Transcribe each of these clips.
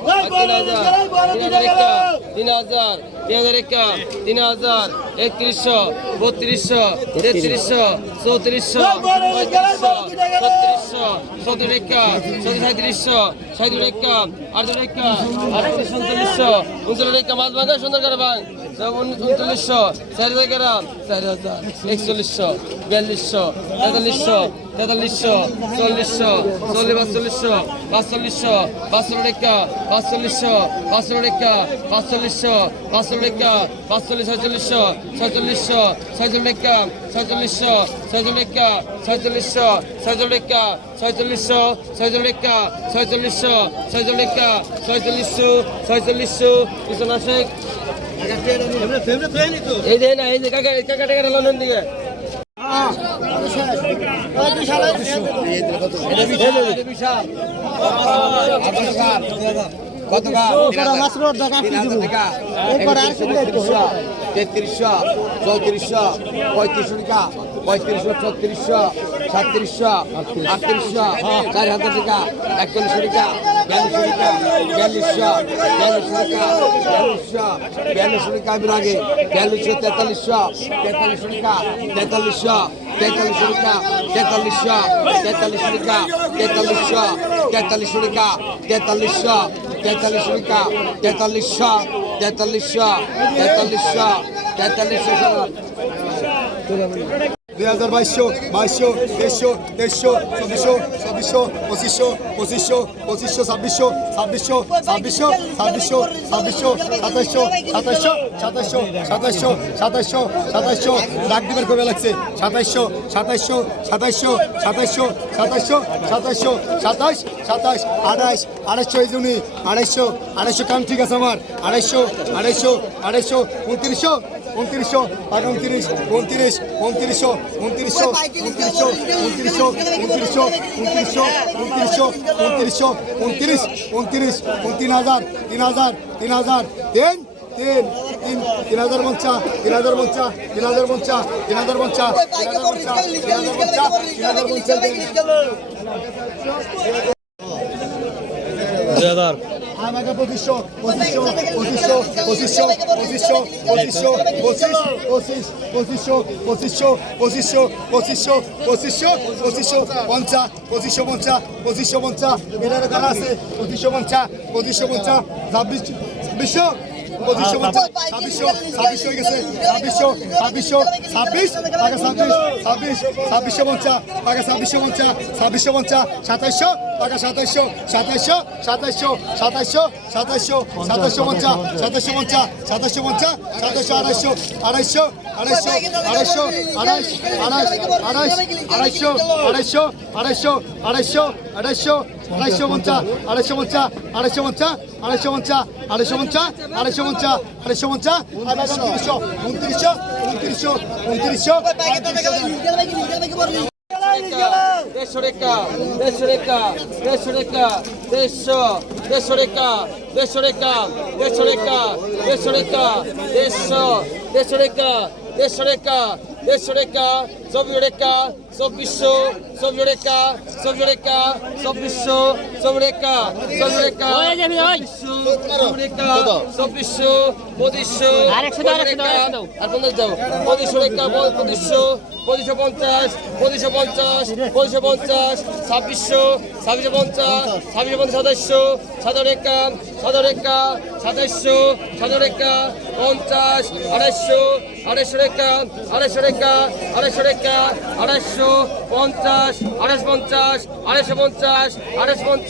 তিন হাজার তিন হাজার তিন হাজার একা তিন হাজার একত্রিশশো বত্রিশশো তেত্রিশশো চৌত্রিশশো পঁয়ত্রিশশো ছত্রিশশো সতেরো একা সতেরো সাঁত্রিশশো সাঁত্রিশ একা আটশো একা আটশো সন্তরিশশো উনচল্লিশ একা মাছ ভাঙা সুন্দর করে ভাঙ। উনচল্লিশশো চার হাজার গ্রাম চার হাজার একচল্লিশশো বিয়াল্লিশশো তেতাল্লিশশো তেতাল্লিশশো চল্লিশশো চল্লিশ পাঁচচল্লিশশো পাঁচচল্লিশশো পাঁচচল্লিশ রেখা পাঁচচল্লিশশো পাঁচচল্লিশ রেখা পাঁচচল্লিশশো পাঁচচল্লিশ রেখা পাঁচচল্লিশ ছয়চল্লিশশো ছয়চল্লিশশো ছয়চল্লিশ রেখা ছয়চল্লিশশো ছয়চল্লিশ রেখা ছয়চল্লিশশো ছয়চল্লিশ রেখা ছয়চল্লিশশো ছয়চল্লিশ রেখা ছয়চল্লিশশো ছয়চল্লিশ রেখা ছয়চল্লিশশো ছয়চল্লিশশো কিষণ শেখ এই দে না এই যে কাকা কাকা টাকা লন্ডন দিকে তেত্রিশশো চৌত্রিশশো পঁয়ত্রিশশো টাকা পঁয়ত্রিশশো, ছত্রিশশো সাতত্রিশশো আটত্রিশশো চার হাজার টাকা, একচল্লিশশো টাকা, বিয়াল্লিশশো টাকা, বিয়াল্লিশশো বিয়াল্লিশশো টাকা, বিয়াল্লিশশো বিয়াল্লিশশো টাকা এবার আগে, বিয়াল্লিশশো, তেতাল্লিশশো তেতাল্লিশশো টাকা, তেতাল্লিশশো তেতাল্লিশশো টাকা, তেতাল্লিশশো তেতাল্লিশশো টাকা, তেতাল্লিশশো তেতাল্লিশশো টাকা, তেতাল্লিশশো তেতাল্লিশশো টাকা, তেতাল্লিশশো তেতাল্লিশশো তেতাল্লিশশো তেতাল্লিশশো দুই হাজার বাইশশো বাইশশো তেইশশো তেইশশো চব্বিশশো চব্বিশশো পঁচিশশো পঁচিশশো পঁচিশশো ছাব্বিশশো ছাব্বিশশো ছাব্বিশশো ছাব্বিশশো ছাব্বিশশো সাতাইশশো সাতাইশশো সাতাইশশো সাতাইশশো সাতাইশশো সাতাইশশো ডাক দিবার কবে লাগছে সাতাইশশো সাতাইশশো সাতাইশশো সাতাইশশো সাতাইশশো সাতাইশশো সাতাইশ সাতাইশ আড়াইশ আড়াইশো এই জন্যই আড়াইশো আড়াইশো কাম ঠিক আছে আমার আড়াইশো আড়াইশো আড়াইশো উনত্রিশশো উনত্রিশশো উনত্রিশ উনত্রিশ, উনত্রিশশো উনত্রিশশো উনত্রিশশো উনত্রিশশো উনত্রিশশো উনত্রিশশো উনত্রিশশো উনত্রিশশো, উনত্রিশ উনত্রিশ, তিন হাজার তিন হাজার তিন হাজার, তিন তিন তিন তিন হাজার পঞ্চা তিন হাজার পঞ্চা তিন হাজার পঞ্চা তিন হাজার পঞ্চা তিন হাজার পঞ্চা তিন হাজার পঞ্চা তিন হাজার পঞ্চা আমাকে পঁচিশশো পঁচিশশো পঁচিশশো পঁচিশশো পঁচিশশো পঁচিশশো পঁচিশ পঁচিশ পঁচিশশো পঁচিশশো পঁচিশশো পঁচিশশো পঁচিশশো পঁচিশশো পঞ্চা পঁচিশশো পঞ্চা পঁচিশশো পঞ্চা এটার কারা আছে পঁচিশশো পঞ্চা পঁচিশশো পঞ্চা ছাব্বিশ ছাব্বিশশো পঁচিশশো ছাব্বিশশো ছাব্বিশ হয়ে গেছে। ছাব্বিশশো ছাব্বিশশো ছাব্বিশ। টাকা ছাব্বিশ ছাব্বিশ ছাব্বিশশো পঞ্চা টাকা ছাব্বিশশো পঞ্চা ছাব্বিশশো পঞ্চা সাতাইশশো টাকা সাতাইশশো সাতাইশশো সাতাইশশো সাতাইশশো সাতাইশশো সাতাইশশো পঞ্চা সাতাইশশো পঞ্চা সাতাইশশো পঞ্চা সাতাইশশো আড়াইশো আড়াইশো আড়াইশো আড়াইশো আড়াইশ আড়াইশ আড়াইশ আড়াইশো আড়াইশো আড়াইশো আড়াইশো আড়াইশো আড়াইশো পঞ্চা আড়াইশো পঞ্চা আড়াইশো পঞ্চা আড়াইশো পঞ্চা আড়াইশো পঞ্চা আড়াইশো পঞ্চা আড়াইশো পঞ্চা উনত্রিশশো উনত্রিশশো উনত্রিশশো উনত্রিশশো দেড়শো রেখা দেড়শো রেখা দেড়শো রেখা দেড়শো দেড়শো রেখা দেড়শো রেখা দেড়শো রেখা দেড়শো রেখা দেড়শো দেড়শো রেখা দেড়শো রেখা দেড়শো রেখা চব্বিশ রেখা চব্বিশশো চব্বিশ রেখা চব্বিশ রেখা চব্বিশশো চব্বিশ রেখা চব্বিশ রেখা চব্বিশশো রেখা চব্বিশশো পঁচিশশো আর পঞ্চাশ যাও পঁচিশশো রেখা পঁচিশশো পঁচিশশো পঞ্চাশ পঁচিশশো পঞ্চাশ পঁচিশশো পঞ্চাশ ছাব্বিশশো ছাব্বিশশো পঞ্চাশ ছাব্বিশশো পঞ্চাশ সাতাশশো সাতাশ রেখা সাতাশ রেখা সাতাশশো সাতাশ রেখা পঞ্চাশ আড়াইশো আড়াইশো রেখা আড়াইশো রেখা আড়াইশো রেখা আড়াইশো পঞ্চাশ আড়াইশো পঞ্চাশ আড়াইশো পঞ্চাশ আড়াইশো পঞ্চাশ।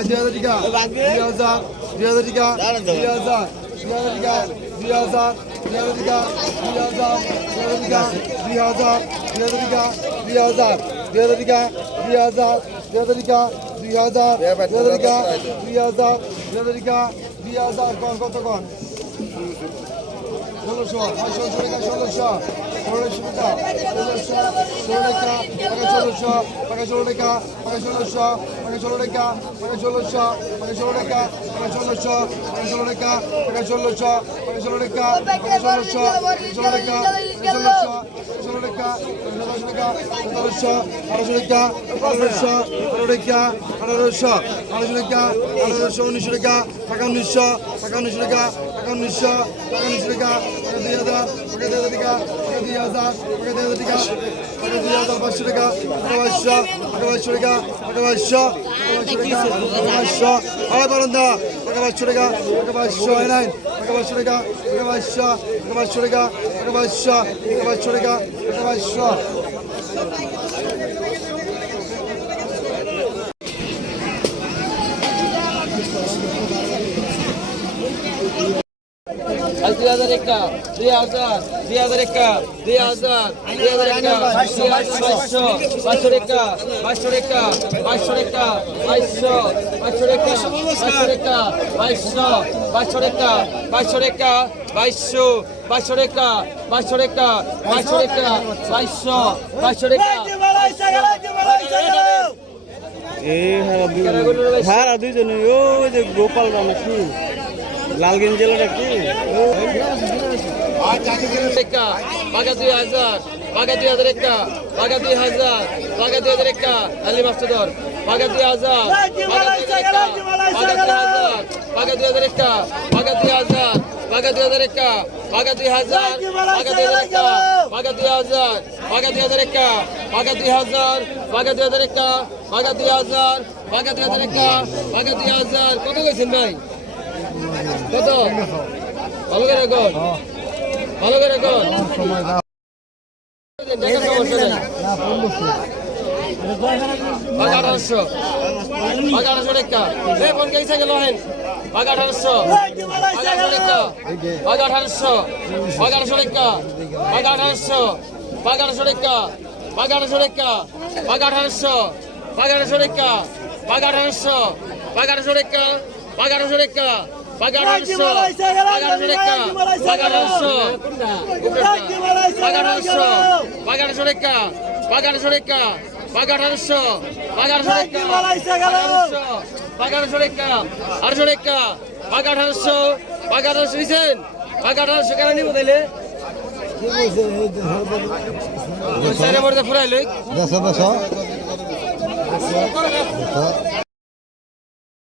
দুই হাজার টাকা দুই হাজার দুই হাজার টাকা দুই হাজার দুই হাজার টাকা দুই হাজার দুই হাজার দুই হাজার দুই হাজার টাকা দুই হাজার দুই হাজার টাকা দুই হাজার দুই হাজার টাকা দুই হাজার দুই হাজার দুই হাজার দুই হাজার কন কত কন ষোলোশো ষোলোশো টাকা ষোলোশো ষোলোশো ষোলোশো ষোলো টাকা টাকা ষোলোশো টাকা ষোলো টাকা টাকা ষোলোশো টাকা ষোলো টাকা টাকা ষোলোশো টাকা ষোলো টাকা টাকা ষোলোশো টাকা ষোলো টাকা টাকা ষোলোশো টাকা ষোলো টাকা টাকা ষোলোশো ষোলো টাকা টাকা ষোলোশো ষোলো টাকা ষোলোশো টাকা সতেরোশো আঠারোশো টাকা আঠারোশো আঠারো টাকা আঠারোশো আঠারোশো টাকা আঠারোশো উনিশশো টাকা টাকা উনিশশো টাকা উনিশশো টাকা টাকা উনিশশো টাকা উনিশশো টাকা টাকা দুই হাজার টাকা দুই হাজার টাকা টাকা দুই হাজার টাকা টাকা দুই হাজার টাকা দুই হাজার পাঁচশো টাকা টাকা পাঁচশো টাকা টাকা টাকা টাকা পাঁচশো আয় বলেন দা টাকা পাঁচশো টাকা টাকা পাঁচশো আয় নাই টাকা পাঁচশো টাকা টাকা পাঁচশো টাকা পাঁচশো টাকা টাকা পাঁচশো টাকা পাঁচশো টাকা টাকা পাঁচশো আর দুই হাজার একটা দুই হাজার দুই হাজার একটা দুই হাজার দুই হাজার একটা দুই হাজার পাঁচশো পাঁচশো টাকা পাঁচশো টাকা পাঁচশো টাকা পাঁচশো পাঁচশো টাকা পাঁচশো টাকা পাঁচশো পাঁচশো টাকা পাঁচশো টাকা বাইশশো পাঁচশো টাকা পাঁচশো টাকা পাঁচশো টাকা পাঁচশো পাঁচশো টাকা হারা দুইজনে ওই যে গোপাল রানা কি লালগঞ্জ জেলাটা কি একটা বাঘা দুই হাজার বাঘা দুই হাজার একটা বাঘা দুই হাজার বাঘা দুই হাজার একটা আলি মাস্টার বাঘা দুই হাজার বাঘা দুই হাজার একটা বাঘা দুই হাজার বাঘা দুই হাজার একটা বাঘা দুই হাজার বাঘা দুই হাজার একটা কত গেছেন ভাই কত? ভালো করে রাখুন ভালো করে সমস্যা নেই বাঘ আঠারোশো। বাঘ আঠারোশো টাকা এই ফোন কেসে গেল হেন বাঘ আঠারোশো। আঠারোশো টাকা বাঘ আঠারোশো। বাঘ আঠারোশো টাকা বাঘ আঠারোশো। বাঘ আঠারোশো টাকা বাঘ আঠারোশো টাকা বাঘ আঠারোশো। বাঘ আঠারোশো টাকা বাঘ আঠারোশো। বাঘ আঠারোশো টাকা বাঘ আঠারোশো টাকা আঠারোশো টাকা বাঘ আঠারোশো বাঘ আঠারোশো টাকা বাঘ আঠারোশো টাকা আঠারোশো টাকা বাঘ আঠারোশো বাঘ আঠারোশো দিয়েছেন বাঘ আঠারোশো কেন? নিব তাইলে? ফুরাইলে।